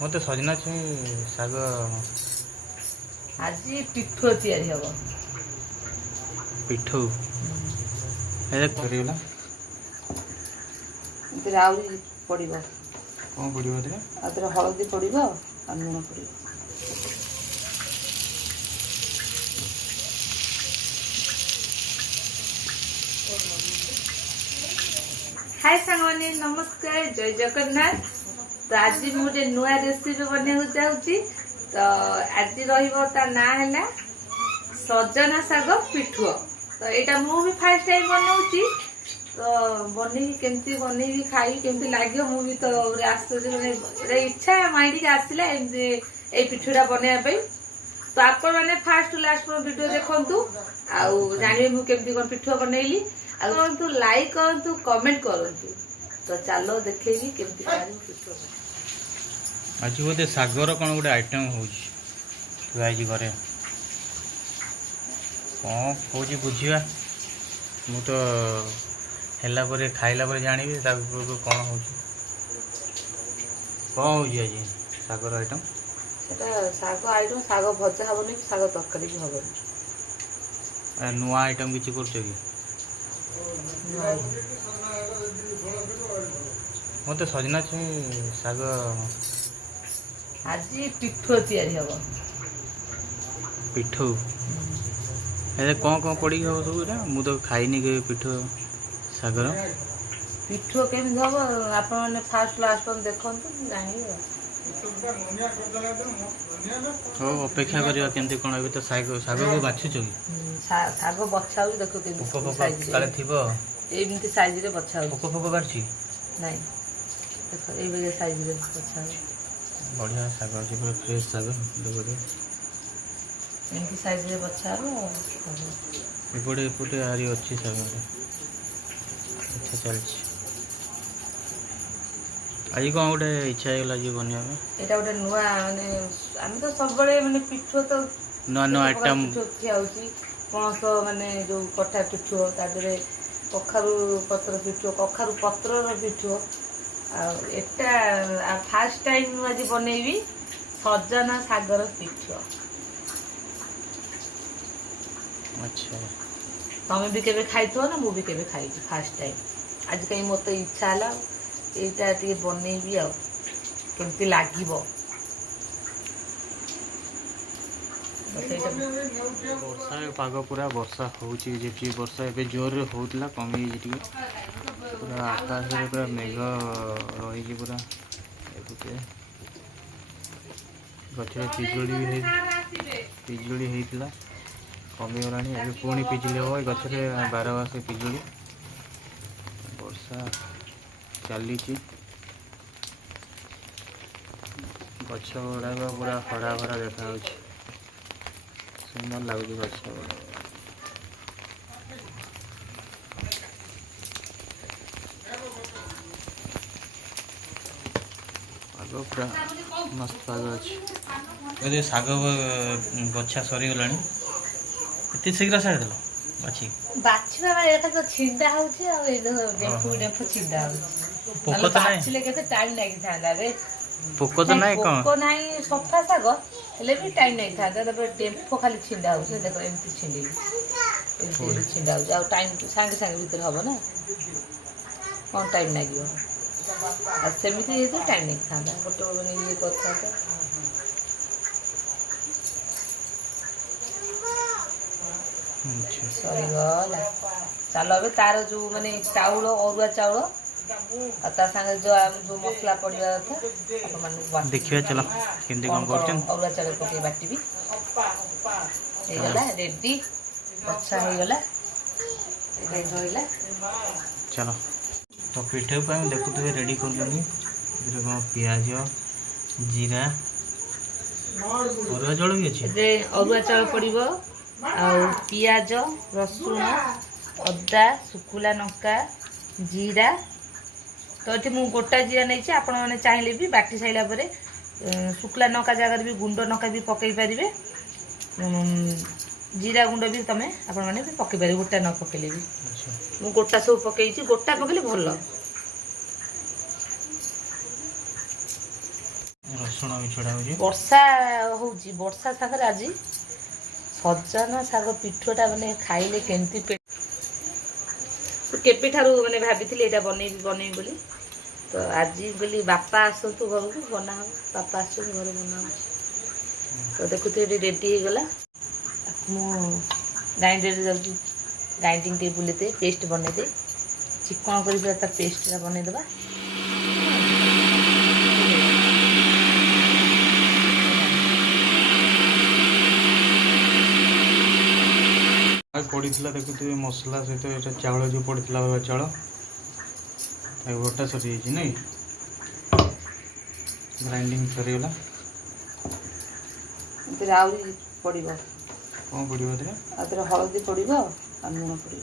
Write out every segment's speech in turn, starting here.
मत सजना छुई शाग आज पिठो तैयारी हबो। पिठू ए करियोला राउरी पड़िबो। कौन पड़ियो रे? आदर हळदी पड़िबो आ लूण पड़िबो। हाय सांगवानी नमस्कार जय जगन्नाथ। तो आज मुझे नुआ रेसिपी बना जाऊँगी। तो आज रा ना है सजना शाग पिठुआ। तो यहाँ मुझे फास्ट टाइम बनाऊँगी। तो बन केमती बन खाई केमती लगे मुझे तो आश्चर्य मैंने इच्छा माइंड के आसला ये पिठुटा बनवाई। तो आपण मैंने फास्ट लास्ट वीडियो देखु आने मुझे कौन पिठुआ बनैली करूँ लाइक करूँ कमेंट करूँ। तो चलो देखेगी केमती पिठुआ। आज बोधे सागर कौन गोटे आइटम होगी घरे कौन कौच बुझा मु तो हेला परे खाइला परे जानी कौन हो कौन हो आज सागर आइटम शाग आइटम शाग भजा हेनी शाग तरकारी भी हेनी नुआ आइटम किसी कर मत सजना छुई शाग आज पिठो तैयारी हबो। पिठू ए कौन पड़ी हो सब मु तो खाइनी के पिठो सागर पिठो केमती हम आप फास्ट लास्ट देखु जानिए। हो अपेक्षा करवा केमती कौन अभी तो शाग को बाछुच कि शाग बछा देख काले थी एमती साइज रे बछा पोक फोक बाहर नहीं देख ये साइज रे बछा बढ़िया शाग अच्छे पूरा फ्रेश शाग एमती साइज रे बछा एपटे एपटे आरी अच्छी शाग अच्छा चलती आज कौन गोटे इच्छा होगा जी बनवा यहाँ गोटे नुआ माने आम तो सब माने पिठो तो नुआ नुआ आइटम खिया पणस माने जो कटा पिठो तादरे कखारु पत्र पिठो कखारु पत्र पिठो आ फास्ट टाइम आज बनैबी सजना सागर पिठो। अच्छा तमें भी केबे खाइथो ना मु भी केबे खाई फास्ट टाइम आज कहीं मत इच्छा है यहाँ टे बनैबी आ केमती लागिबो। वर्षा पाग पूरा वर्षा होची झिपझिप वर्षा ए जोर रे होतला कमी टी पूरा आकाश रे पूरा मेघ रही पूरा गछरे पिजुड़ी होता कमी गलानी अभी पुणी पिजुड़ी हम गछरे 12 मास पिजुड़ी वर्षा चली गछ गुड़ाक पूरा हरा भरा देखा सुंदर लगुच गछ पाग पूरा मस्त पाग अच्छे शाग बछा सरीगला एत शीघ्र सारी देल बाछी बाछा तो छिंडा होडेफु छिंडा पोक तो बाछिले केते टाइम लागि थांदा रे पोक तो नहीं कौन पोक नहीं सफा शाग हेले भी टाइम नहीं था डेम्फो खाली छिंडा हो देखो एमती छिंडी छिंडा हो टाइम सांगे सांगे भीतर हम ना कौन टाइम लगे सेमती तो टाइम नहीं था गोटे ये कर सरीगला चलो अब तार जो माने चाउल अरुआ चाउल जो मसला पड़ा था देखिए चलो केमती कौन करछन अरुआ चाउल पके बाटी गला रेडी बछा हो गला रहिला। चलो तो पिठे देखुए रेडी कर पियाज जीरा अरुआ चाउल भी अच्छे अरुआ चाउल पड़ो पियाज रसुण अदा सुखुला लंका जीरा। तो ये मुझे गोटा जीरा नहीं आपण मैंने चाहिए भी बाटी सारा पर शुक्ला लंका जगह भी गुंड लंका भी पकई पारे जीरा गुंड भी तुम आपण मैंने भी पकई पारे गोटा न पकड़े भी मुझे गोटा सब पकई गोटा पकड़े भल ରସୁଣ ବି ଛଡ଼ା ହେଉଛି। ବର୍ଷା ହେଉଛି, ବର୍ଷା ସାଗରେ ଆଜି ସଜନା ଶାଗ ପିଠୁଟା ମାନେ ଖାଇଲେ କେମିତି କେବେଠାରୁ ମାନେ ଭାବିଥିଲି ଏଇଟା ବନେଇବି ବୋଲି। ତ ଆଜି ବୋଲି ବାପା ଆସନ୍ତୁ ଘରକୁ ବନା ହେବ, ବାପା ଆସୁଛନ୍ତି ଘରେ ବନା ହେଉଛି। ତ ଦେଖୁଥିବେ ଏଠି ରେଡ଼ି ହେଇଗଲା। ମୁଁ ଗ୍ରାଇଣ୍ଡରରେ ଯାଉଛି, ଗ୍ରାଇଣ୍ଡିଙ୍ଗ ଟିକେ ବୁଲେଇଦିଏ, ପେଷ୍ଟ ବନେଇଦିଏ, ଚିକଣ କରି ତା ପେଷ୍ଟଟା ବନେଇଦେବା। ପଡ଼ିଥିଲା ଦେଖୁଥିବେ ମସଲା ସହିତ ଏଇଟା ଚାଉଳ ଯେଉଁ ପଡ଼ିଥିଲା ଅରୁଆ ଚାଉଳ, ଗୋଟା ସରିଯାଇଛି ନାଇଁ, ଗ୍ରାଇଣ୍ଡିଙ୍ଗ ସରିଗଲା। ଏଥିରେ ଆହୁରି ପଡ଼ିବ, କ'ଣ ପଡ଼ିବ ଏଥିରେ? ଏଥିରେ ହଳଦୀ ପଡ଼ିବ ଆଉ ଲୁଣ ପଡ଼ିବ।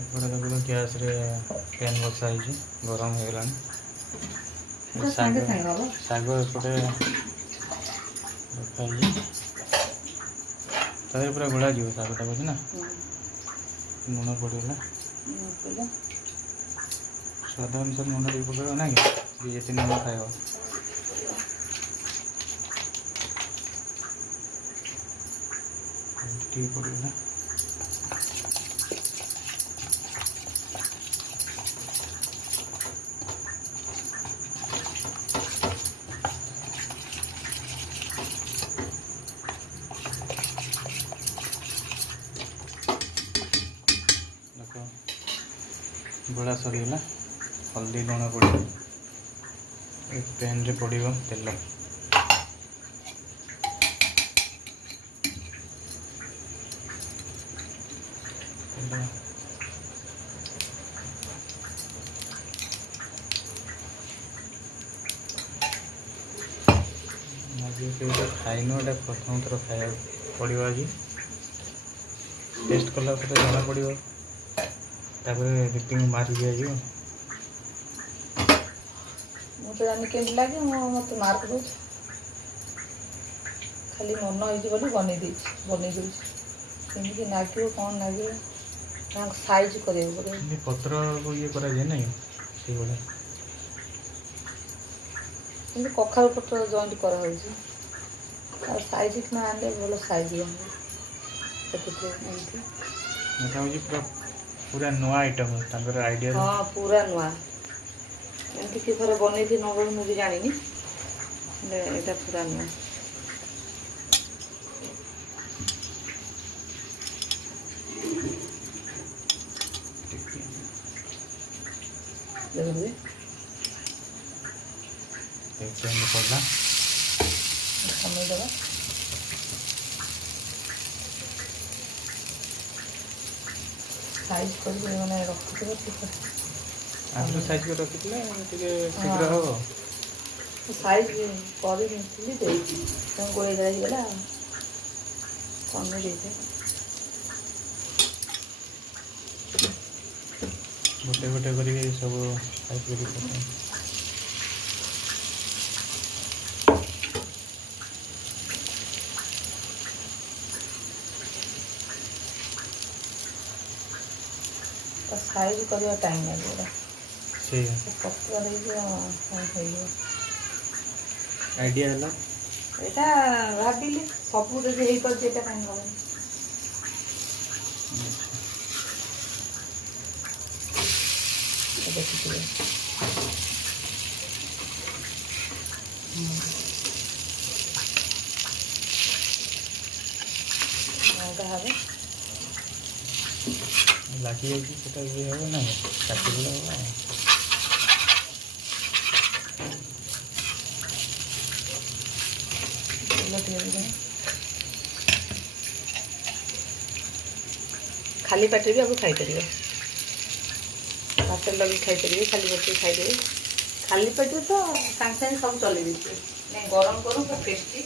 ଏପଟେ ଦେଖୁଛ ଗ୍ୟାସ୍ରେ ପ୍ୟାନ୍ ବସା ହେଇଛି, ଗରମ ହେଇଗଲାଣି। ଶାଗ ଏପଟେ ରଖାହେଇଛି, ତାଦେହରେ ପୁରା ଗୋଳା ଯିବ ଶାଗଟା ବୋଧେ ନା। ଲୁଣ ପଡ଼ିଗଲା, ସ୍ୱାଦ ଅନୁସାରେ ଲୁଣ ଟିକେ ପକାଇବ ନାହିଁ, ଯିଏ ଯେତେ ଲୁଣ ଖାଇବ। ଟିକେ ପଡ଼ିଗଲା, ଗୋଳା ସରିଗଲା। ହଳଦୀ ଲୁଣ ପଡ଼ିବ, ଏ ପ୍ୟାନ୍ରେ ପଡ଼ିବ ତେଲ। ଆଜି କେଉଁଟା ଖାଇନୁ, ଏଇଟା ପ୍ରଥମ ଥର ଖାଇବାକୁ ପଡ଼ିବ। ଆଜି ଟେଷ୍ଟ କଲା ପରେ ଜଣାପଡ଼ିବ, ତାପରେ ରେଟିଂ ମାର୍କ ଦିଆଯିବ। ମୁଁ ତ ଜାଣିନି କେମିତି ଲାଗେ, ମୋତେ ମାର୍କ ଦେଉଛି। ଖାଲି ମନ ହେଇଛି ବୋଲି ବନେଇ ଦେଉଛି। କେମିତି ଲାଗିବ, କ'ଣ ଲାଗିବ, ତାଙ୍କୁ ସାଇଜ୍ କରିବାକୁ ପଡ଼ିବ। ପତ୍ରକୁ ଇଏ କରାଯାଏ ନାହିଁ, ସେଇଭଳିଆ। କିନ୍ତୁ କଖାରୁ ପତ୍ର ଜଏଣ୍ଟ କରାହେଉଛି, ଆଉ ସାଇଜ୍ କିନା ଆଣିଲେ ଭଲ ସାଇଜ୍ ହେବ। ଦେଖୁଥିବେ ଏମିତି। ଏଇଟା ହେଉଛି ପୁରା ନୂଆ ଆଇଟମ୍ ତାଙ୍କର ଆଇଡ଼ିଆ। ହଁ, ପୁରା ନୂଆ। ଏମିତି କି ଥରେ ବନେଇଛି ନ ବନେଇ ମୁଁ ବି ଜାଣିନି, ହେଲେ ଏଇଟା ପୁରା ନୂଆ। ଦେଖୁଥିବେ ପଡ଼ିଲା, କମେଇଦେବା। ସାଇଜ୍ କରିକି ମାନେ ରଖିଥିବ, ଠିକ୍ ଅଛି। ଆଗରୁ ସାଇଜ୍ କରି ରଖିଥିଲେ ଟିକେ ଶୀଘ୍ର ହେବ। ସାଇଜ୍ କରିନଥିଲି ଦେଇଛି, ତେଣୁ ଗୋଳେଇ ହେଇଗଲା, କମେଇ ଦେଇଥାଏ। ଗୋଟେ ଗୋଟେ କରିକି ସବୁ ସାଇଜ୍ କରି ପକାଏ। ସାଇଜ୍ କରିବା ଟାଇମ୍ ଲାଗିବ, ସେଇଆ ପତ୍ର ହେଇଯିବ, ହେଇଯିବ। ଆଇଡ଼ିଆ ହେଲା, ଏଇଟା ଭାବିଲି ସବୁ ଯଦି ହେଇପାରୁଛି, ଏଇଟା କାହିଁକି ହେବନି। ଦେଖିଥିବେ হবে ଲାଗିଯାଇଛି ସେଟା ଇଏ ହେବ ନାହିଁ, କାଟିଦେଲେ ହେବ। ଖାଲି ପାଟିରେ ବି ଆକୁ ଖାଇପାରିବେ, ଭାତରେ ଲଗେଇ ଖାଇପାରିବେ, ଖାଲି ପାଟିରେ ଖାଇଦେବେ। ଖାଲି ପାଟିରେ ତ ସାଙ୍ଗେ ସାଙ୍ଗେ ସବୁ ଚଲେଇ ଦେଇଥିବେ, ନାଇଁ ଗରମ କରୁ ପୁରା ଟେଷ୍ଟି।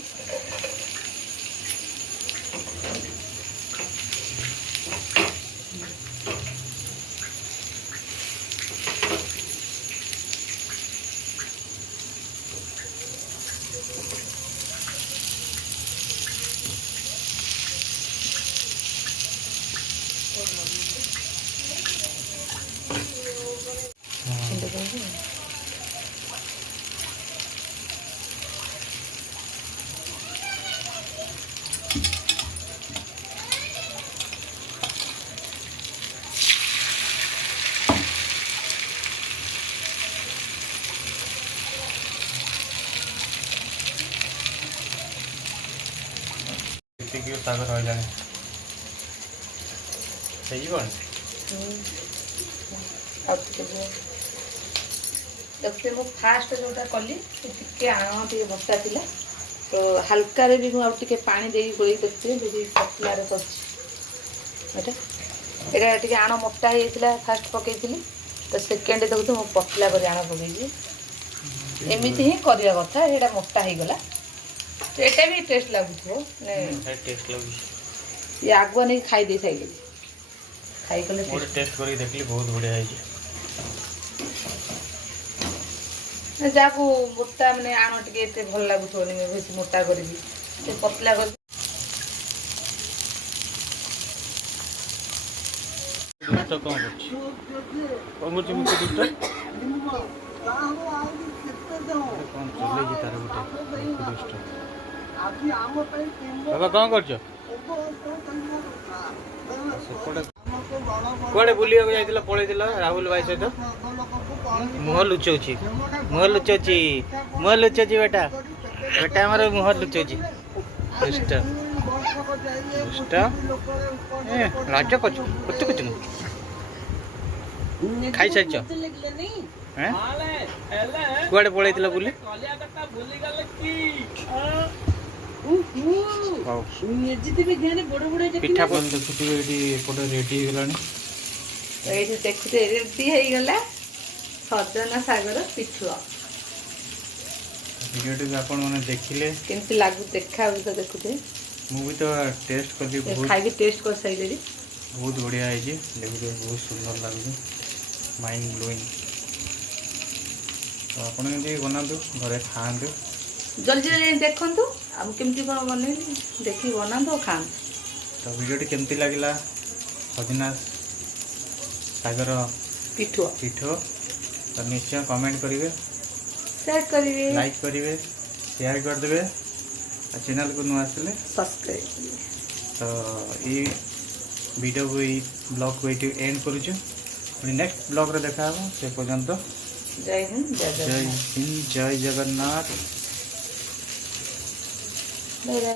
ଟିକେ ଶାଗ ରହିଲାଣି ହେଇଯିବନି देखते मु फास्ट जोटा कली टिके आण टे बसा थिला तो हल्का रे भी मु टिके पानी दे गोई देखते देखि पतला रे करछि एटा टिके आण मोटा हेइतिला फास्ट पकेइतिली तो सेकंड देखु मु पतला कर आण पकेइछि एमिति ही करिया कथा एटा मोटा हे गला तो एटा भी टेस्ट लागुथो ने टेस्ट लागु ये आगुआ नहीं खाई दे साइले खाई कले मोर टेस्ट करी देखली बहुत बढ़िया है जाको मोटा माने आण टिके एते भल लागुथो नि बेसी मोटा करबी से पतला कर तो कौन करछ मुके दुष्ट कौन चले जी तार गुटे दुष्ट बाबा कौन करछ कुआडे बुलिया जाइतिला पळैतिला राहुल भाई सहित मुह लुचौची बेटा बेटा हमर मुह लुचौची दुष्ट दुष्ट ए राज्य कछु कछु कछु खाई साइछ हैं कुआडे पळैतिला बुली पिठा पन देखुथिबे एटी एपटे रेडी हो गलानी एठी देखते रेडी हे गला सजना सागर पिठुआ वीडियो भी आपण माने देखिले केमती लागु देखा भी तो देखुते मु भी तो टेस्ट करली बहुत खाई भी टेस्ट कर सैले बहुत बढ़िया है जी देखुते बहुत सुंदर लागु माइंड ब्लोइंग तो आपण जे बनादु घरे खांदु जल्दी जल्दी देखंतु हम केमती कोन बने देखि बनांतो खान तो वीडियो टी केमती लागिला सजना सागर पिठुआ पिठो तो निश्चय कमेंट करिवे शेयर करिवे लाइक करिवे शेयर कर देबे आ चैनल को नु आसले सब्सक्राइब तो ये वीडियो को ये ब्लॉग को ये एंड करूछु नेक्स्ट ब्लॉग रे देखा हो से पर्यंत जय हिंद जय जय हिंद जय जगन्नाथ बाय बाय।